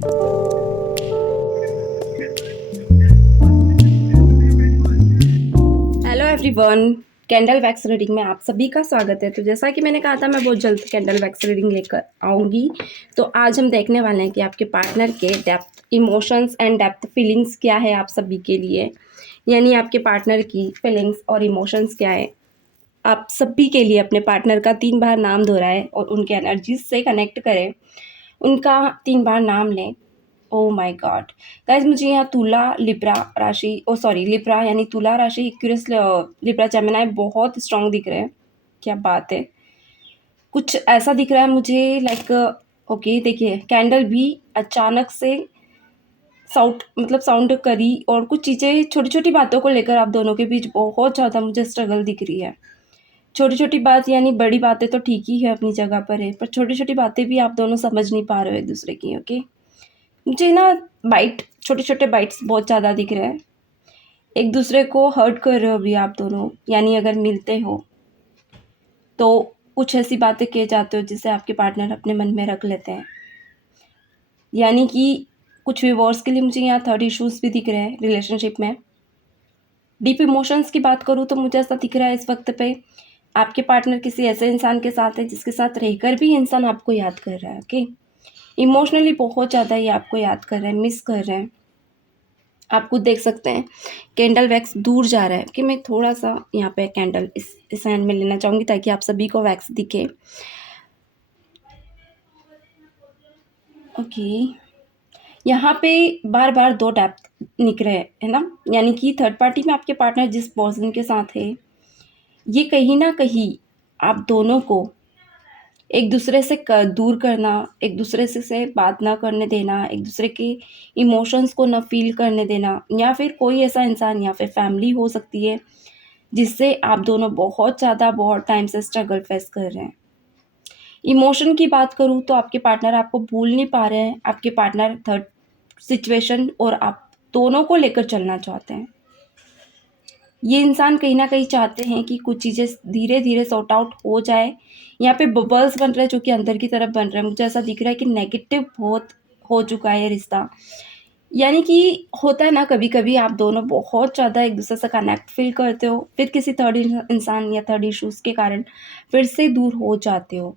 Hello everyone, candle wax reading में आप सभी का स्वागत है। तो जैसा कि मैंने कहा था, मैं बहुत जल्द कैंडल वैक्स रीडिंग लेकर आऊँगी। तो आज हम देखने वाले हैं कि आपके पार्टनर के depth emotions and depth feelings क्या है आप सभी के लिए, यानी आपके पार्टनर की फीलिंग्स और इमोशंस क्या है। आप सभी के लिए अपने पार्टनर का 3 बार नाम दोहराएं और उनके एनर्जीज से कनेक्ट करें, उनका 3 बार नाम लें। ओह माय गॉड गाइस, मुझे यहाँ तुला लिब्रा राशि, सॉरी लिब्रा यानी तुला राशि, एक्यूरियस लिब्रा जेमिनाई बहुत स्ट्रांग दिख रहे हैं। क्या बात है, कुछ ऐसा दिख रहा है मुझे लाइक ओके। देखिए, कैंडल भी अचानक से साउंड करी और कुछ चीज़ें छोटी छोटी बातों को लेकर आप दोनों के बीच बहुत ज़्यादा मुझे स्ट्रगल दिख रही है। छोटी छोटी बात यानी बड़ी बातें तो ठीक ही है, अपनी जगह पर है, पर छोटी छोटी बातें भी आप दोनों समझ नहीं पा रहे हो एक दूसरे की। ओके, मुझे ना छोटे छोटे बाइट्स बहुत ज़्यादा दिख रहे हैं। एक दूसरे को हर्ट कर रहे हो अभी आप दोनों, यानी अगर मिलते हो तो कुछ ऐसी बातें किए जाते हो जिसे आपके पार्टनर अपने मन में रख लेते हैं। यानी कि कुछ व्यूअर्स के लिए मुझे यहाँ थर्ड इश्यूज भी दिख रहे हैं रिलेशनशिप में। डीप इमोशंस की बात करूँ तो मुझे ऐसा दिख रहा है इस वक्त पे आपके पार्टनर किसी ऐसे इंसान के साथ है जिसके साथ रहकर भी इंसान आपको याद कर रहा है। ओके, इमोशनली बहुत ज़्यादा ये आपको याद कर रहे हैं, मिस कर रहे हैं। आप खुद देख सकते हैं कैंडल वैक्स दूर जा रहा है। कि मैं थोड़ा सा यहाँ पे कैंडल इस हैंड में लेना चाहूँगी ताकि आप सभी को वैक्स दिखे। ओके, यहाँ पे बार बार 2 डेप्थ निकले है ना, यानी कि थर्ड पार्टी में आपके पार्टनर जिस पर्सन के साथ है, ये कहीं ना कहीं आप दोनों को एक दूसरे से दूर करना, एक दूसरे से बात ना करने देना, एक दूसरे के इमोशंस को ना फील करने देना, या फिर कोई ऐसा इंसान या फिर फैमिली हो सकती है जिससे आप दोनों बहुत ज़्यादा बहुत टाइम से स्ट्रगल फेस कर रहे हैं। इमोशन की बात करूँ तो आपके पार्टनर आपको भूल नहीं पा रहे हैं। आपके पार्टनर थर्ड सिचुएशन और आप दोनों को लेकर चलना चाहते हैं। ये इंसान कहीं न कहीं चाहते हैं कि कुछ चीज़ें धीरे-धीरे सॉर्ट आउट हो जाए। यहाँ पे बबल्स बन रहे हैं जो कि अंदर की तरफ बन रहे हैं। मुझे ऐसा दिख रहा है कि नेगेटिव बहुत हो चुका है ये रिश्ता। यानी कि होता है ना, कभी-कभी आप दोनों बहुत ज़्यादा एक-दूसरे से कनेक्ट फ़ील करते हो, फिर किसी थर्ड इंसान या थर्ड इश्यूज़ के कारण फिर से दूर हो जाते हो।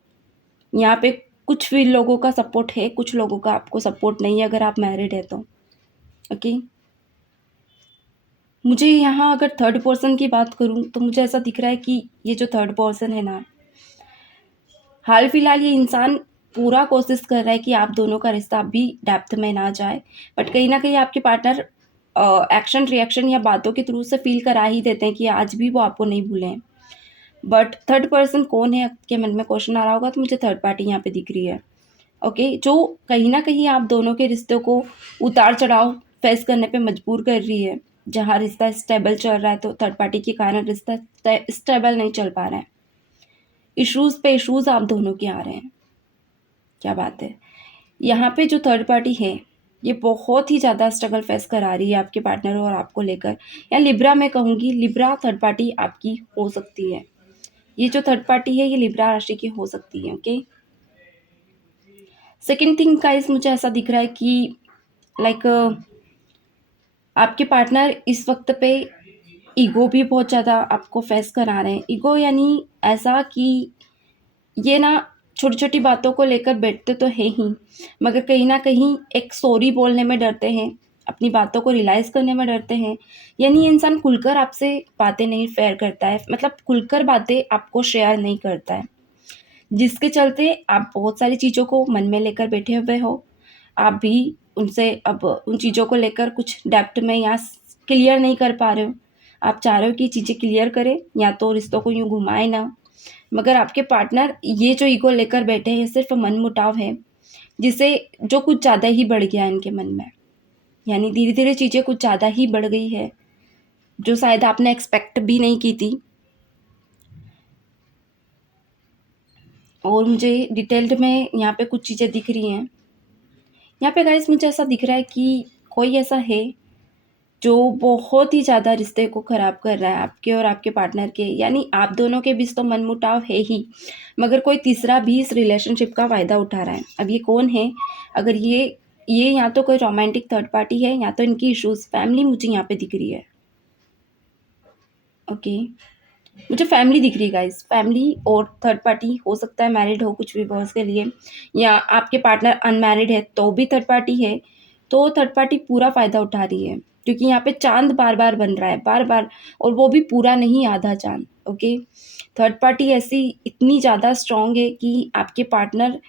यहाँ पे कुछ भी लोगों का सपोर्ट है, कुछ लोगों का आपको सपोर्ट नहीं है अगर आप मैरिड हैं तो। ओके? मुझे यहाँ अगर थर्ड पर्सन की बात करूँ तो मुझे ऐसा दिख रहा है कि ये जो थर्ड पर्सन है ना, हाल फिलहाल ये इंसान पूरा कोशिश कर रहा है कि आप दोनों का रिश्ता अभी डेप्थ में ना जाए, बट कहीं न कहीं आपके पार्टनर एक्शन रिएक्शन या बातों के थ्रू से फ़ील करा ही देते हैं कि आज भी वो आपको नहीं भूले हैं। बट थर्ड पर्सन कौन है आपके मन में क्वेश्चन आ रहा होगा, तो मुझे थर्ड पार्टी यहाँ पे दिख रही है। ओके, जो कहीं न कहीं आप दोनों के रिश्तों को उतार-चढ़ाव फेस करने पे मजबूर कर रही है। जहाँ रिश्ता स्टेबल चल रहा है तो थर्ड पार्टी के कारण रिश्ता स्टेबल नहीं चल पा रहा है। इश्यूज़ पे इश्यूज़ आप दोनों के आ रहे हैं। क्या बात है। यहाँ पे जो थर्ड पार्टी है, ये बहुत ही ज़्यादा स्ट्रगल फेस करा रही है आपके पार्टनर और आपको लेकर। या लिब्रा मैं कहूँगी, लिब्रा थर्ड पार्टी आपकी हो सकती है। ये जो थर्ड पार्टी है ये लिब्रा राशि की हो सकती है। ओके, सेकंड थिंग गाइस, मुझे ऐसा दिख रहा है कि लाइक आपके पार्टनर इस वक्त पे ईगो भी बहुत ज़्यादा आपको फेस करा रहे हैं। ईगो यानी ऐसा कि ये ना छोटी छोटी बातों को लेकर बैठते तो है ही, मगर कहीं ना कहीं एक सॉरी बोलने में डरते हैं, अपनी बातों को रियलाइज़ करने में डरते हैं। यानी ये इंसान खुलकर आपसे बातें नहीं शेयर करता है, मतलब खुलकर बातें आपको शेयर नहीं करता है, जिसके चलते आप बहुत सारी चीज़ों को मन में लेकर बैठे हुए हो। आप भी उनसे अब उन चीज़ों को लेकर कुछ डेप्थ में या क्लियर नहीं कर पा रहे हो। आप चाह रहे हो कि चीज़ें क्लियर करें या तो रिश्तों को यूँ घुमाएँ ना, मगर आपके पार्टनर ये जो ईगो लेकर बैठे हैं सिर्फ़ मनमुटाव है, जिसे जो कुछ ज़्यादा ही बढ़ गया है इनके मन में। यानी धीरे-धीरे चीज़ें कुछ ज़्यादा ही बढ़ गई है, जो शायद आपने एक्सपेक्ट भी नहीं की थी। और मुझे डिटेल्ड में यहाँ पे कुछ चीज़ें दिख रही हैं। यहाँ पे गाइस मुझे ऐसा दिख रहा है कि कोई ऐसा है जो बहुत ही ज़्यादा रिश्ते को ख़राब कर रहा है आपके और आपके पार्टनर के। यानी आप दोनों के बीच तो मनमुटाव है ही, मगर कोई तीसरा भी इस रिलेशनशिप का फ़ायदा उठा रहा है। अब ये कौन है? अगर ये ये या तो कोई रोमांटिक थर्ड पार्टी है या तो इनकी इश्यूज, फैमिली मुझे यहाँ पे दिख रही है। ओके, मुझे फैमिली दिख रही है गाइस, फैमिली और थर्ड पार्टी हो सकता है मैरिड हो कुछ व्यूअर्स के लिए, या आपके पार्टनर अनमैरिड है तो भी थर्ड पार्टी है, तो थर्ड पार्टी पूरा फ़ायदा उठा रही है क्योंकि यहाँ पे चांद बार बार बन रहा है, बार बार, और वो भी पूरा नहीं, आधा चांद। ओके, थर्ड पार्टी ऐसी इतनी ज़्यादा स्ट्रांग है कि आपके पार्टनर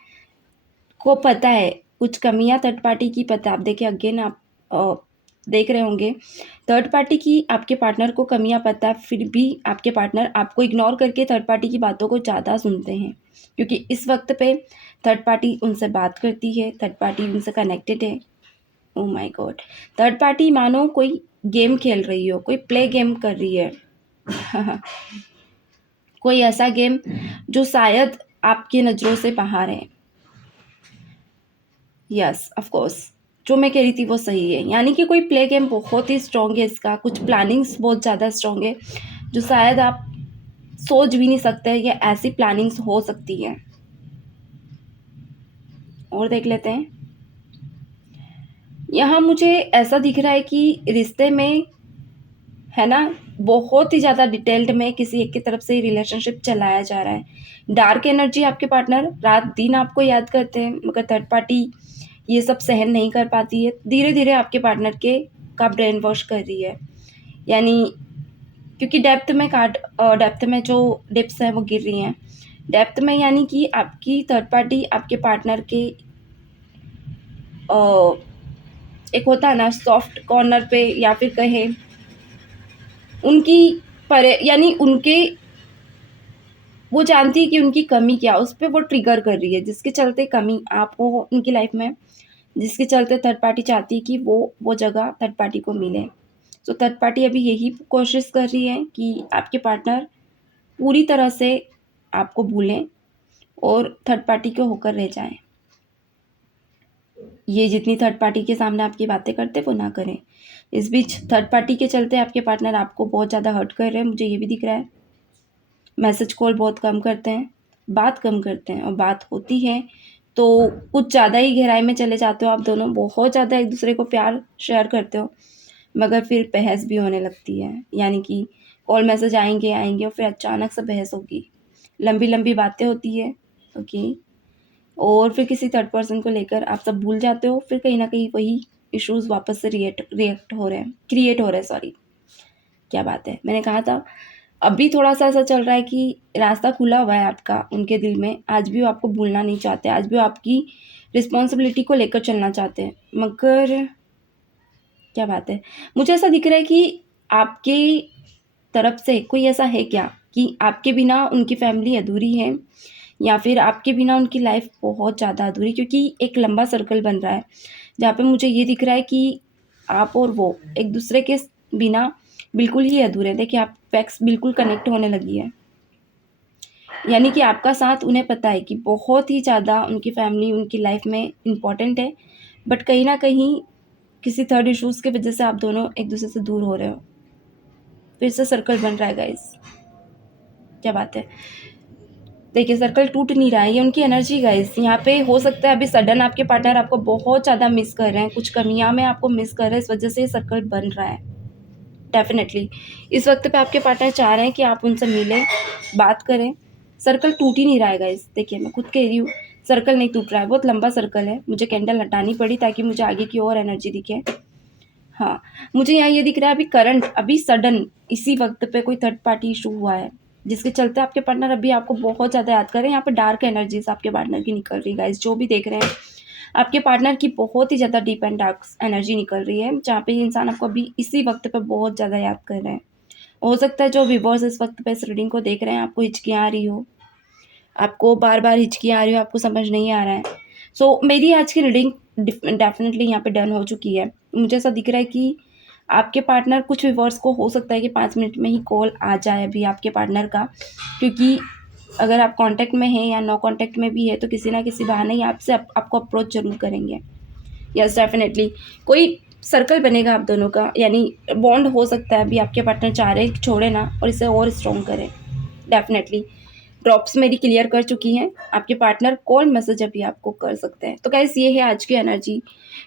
को पता है कुछ कमियां थर्ड पार्टी की पता है। आप देखिए अगेन, आप देख रहे होंगे थर्ड पार्टी की आपके पार्टनर को कमियां पता है, फिर भी आपके पार्टनर आपको इग्नोर करके थर्ड पार्टी की बातों को ज़्यादा सुनते हैं क्योंकि इस वक्त पे थर्ड पार्टी उनसे बात करती है, थर्ड पार्टी उनसे कनेक्टेड है। Oh my God, third party मानो कोई गेम खेल रही हो, कोई प्ले गेम कर रही है कोई ऐसा गेम जो शायद आपकी नज़रों से बाहर है। यस ऑफ कोर्स, जो मैं कह रही थी वो सही है, यानी कि कोई प्ले गेम बहुत ही स्ट्रॉन्ग है, इसका कुछ प्लानिंग्स बहुत ज़्यादा स्ट्रॉन्ग है जो शायद आप सोच भी नहीं सकते ये ऐसी प्लानिंग्स हो सकती है। और देख लेते हैं, यहाँ मुझे ऐसा दिख रहा है कि रिश्ते में है ना बहुत ही ज़्यादा डिटेल्ड में किसी एक की तरफ से रिलेशनशिप चलाया जा रहा है। डार्क एनर्जी, आपके पार्टनर रात दिन आपको याद करते हैं मगर थर्ड पार्टी ये सब सहन नहीं कर पाती है, धीरे धीरे आपके पार्टनर के का ब्रेन वॉश कर रही है। यानी क्योंकि डेप्थ में जो डिप्स हैं वो गिर रही हैं डेप्थ में, यानी कि आपकी थर्ड पार्टी आपके पार्टनर के एक होता है ना सॉफ्ट कॉर्नर पे, या फिर कहें उनकी परे, यानी उनके, वो जानती है कि उनकी कमी क्या, उस पर वो ट्रिगर कर रही है जिसके चलते कमी आप हो उनकी लाइफ में, जिसके चलते थर्ड पार्टी चाहती है कि वो जगह थर्ड पार्टी को मिले। तो थर्ड पार्टी अभी यही कोशिश कर रही है कि आपके पार्टनर पूरी तरह से आपको भूलें और थर्ड पार्टी के होकर रह जाएं। ये जितनी थर्ड पार्टी के सामने आपकी बातें करते वो ना करें। इस बीच थर्ड पार्टी के चलते आपके पार्टनर आपको बहुत ज़्यादा हर्ट कर रहे हैं, मुझे ये भी दिख रहा है। मैसेज कॉल बहुत कम करते हैं, बात कम करते हैं, और बात होती है तो कुछ ज़्यादा ही गहराई में चले जाते हो आप दोनों, बहुत ज़्यादा एक दूसरे को प्यार शेयर करते हो मगर फिर बहस भी होने लगती है। यानी कि कॉल मैसेज आएंगे और फिर अचानक से बहस होगी, लंबी लंबी बातें होती है। ओके, और फिर किसी थर्ड पर्सन को लेकर आप सब भूल जाते हो, फिर कहीं ना कहीं वही इश्यूज वापस से क्रिएट हो रहे हैं। सॉरी, क्या बात है, मैंने कहा था अभी थोड़ा सा ऐसा चल रहा है कि रास्ता खुला हुआ है आपका उनके दिल में, आज भी वो आपको भूलना नहीं चाहते, आज भी वो आपकी रिस्पॉन्सिबिलिटी को लेकर चलना चाहते हैं, मगर क्या बात है, मुझे ऐसा दिख रहा है कि आपके तरफ से कोई ऐसा है क्या कि आपके बिना उनकी फैमिली अधूरी है, या फिर आपके बिना उनकी लाइफ बहुत ज़्यादा अधूरी, क्योंकि एक लंबा सर्कल बन रहा है जहाँ पे मुझे ये दिख रहा है कि आप और वो एक दूसरे के बिना बिल्कुल ही अधूरे हैं। देखिए आप पैक्स बिल्कुल कनेक्ट होने लगी है, यानी कि आपका साथ उन्हें पता है कि बहुत ही ज़्यादा उनकी फैमिली उनकी लाइफ में इम्पॉर्टेंट है, बट कहीं ना कहीं किसी थर्ड इश्यूज़ की वजह से आप दोनों एक दूसरे से दूर हो रहे हो। फिर से सर्कल बन रहा है गाइस, क्या बात है, देखिए सर्कल टूट नहीं रहा है, ये उनकी एनर्जी गाइस। यहाँ पे हो सकता है अभी सडन आपके पार्टनर आपको बहुत ज़्यादा मिस कर रहे हैं, कुछ कमियां में आपको मिस कर रहे हैं, इस वजह से ये सर्कल बन रहा है। डेफिनेटली इस वक्त पे आपके पार्टनर चाह रहे हैं कि आप उनसे मिलें, बात करें, सर्कल टूट ही नहीं रहा है गाइस। देखिए मैं खुद कह रही हूँ सर्कल नहीं टूट रहा है, बहुत लंबा सर्कल है, मुझे कैंडल हटानी पड़ी ताकि मुझे आगे की और एनर्जी दिखे। हाँ, मुझे यहाँ ये दिख रहा है अभी करंट, अभी सडन इसी वक्त पे कोई थर्ड पार्टी इशू हुआ है जिसके चलते आपके पार्टनर अभी आपको बहुत ज़्यादा याद कर रहे हैं। यहाँ पे डार्क एनर्जीज आपके पार्टनर की निकल रही है गाइस, जो भी देख रहे हैं आपके पार्टनर की बहुत ही ज़्यादा डीप एंड डार्क एनर्जी निकल रही है, जहाँ पे ये इंसान आपको अभी इसी वक्त पे बहुत ज़्यादा याद कर रहे हैं। हो सकता है जो व्यूअर्स इस वक्त पे इस रीडिंग को देख रहे हैं आपको हिचकियाँ आ रही हो, आपको बार बार हिचकियाँ आ रही हो, आपको समझ नहीं आ रहा है। सो मेरी आज की रीडिंग डेफिनेटली यहाँ पे डन हो चुकी है। मुझे ऐसा दिख रहा है कि आपके पार्टनर, कुछ व्यूअर्स को हो सकता है कि 5 मिनट में ही कॉल आ जाए अभी आपके पार्टनर का, क्योंकि अगर आप कांटेक्ट में हैं या नो कांटेक्ट में भी है तो किसी ना किसी बहाने ही आपसे आपको अप्रोच जरूर करेंगे। यस डेफिनेटली कोई सर्कल बनेगा आप दोनों का, यानी बॉन्ड हो सकता है अभी आपके पार्टनर चाह रहे हैं छोड़े ना और इसे और स्ट्रॉन्ग करें। डेफिनेटली ड्रॉप्स मेरी क्लियर कर चुकी हैं। आपके पार्टनर कॉल मैसेज अभी आपको कर सकते हैं। तो गाइस ये है आज की energy,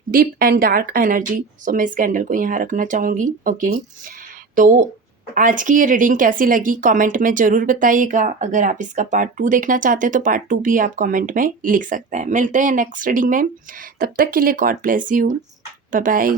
deep and dark energy. So मैं इस कैंडल को यहाँ रखना चाहूँगी। ओके, तो आज की ये रीडिंग कैसी लगी कमेंट में ज़रूर बताइएगा। अगर आप इसका पार्ट 2 देखना चाहते हैं तो पार्ट 2 भी आप कमेंट में लिख सकते हैं। मिलते हैं नेक्स्ट रीडिंग में, तब तक के लिए God bless you, bye bye.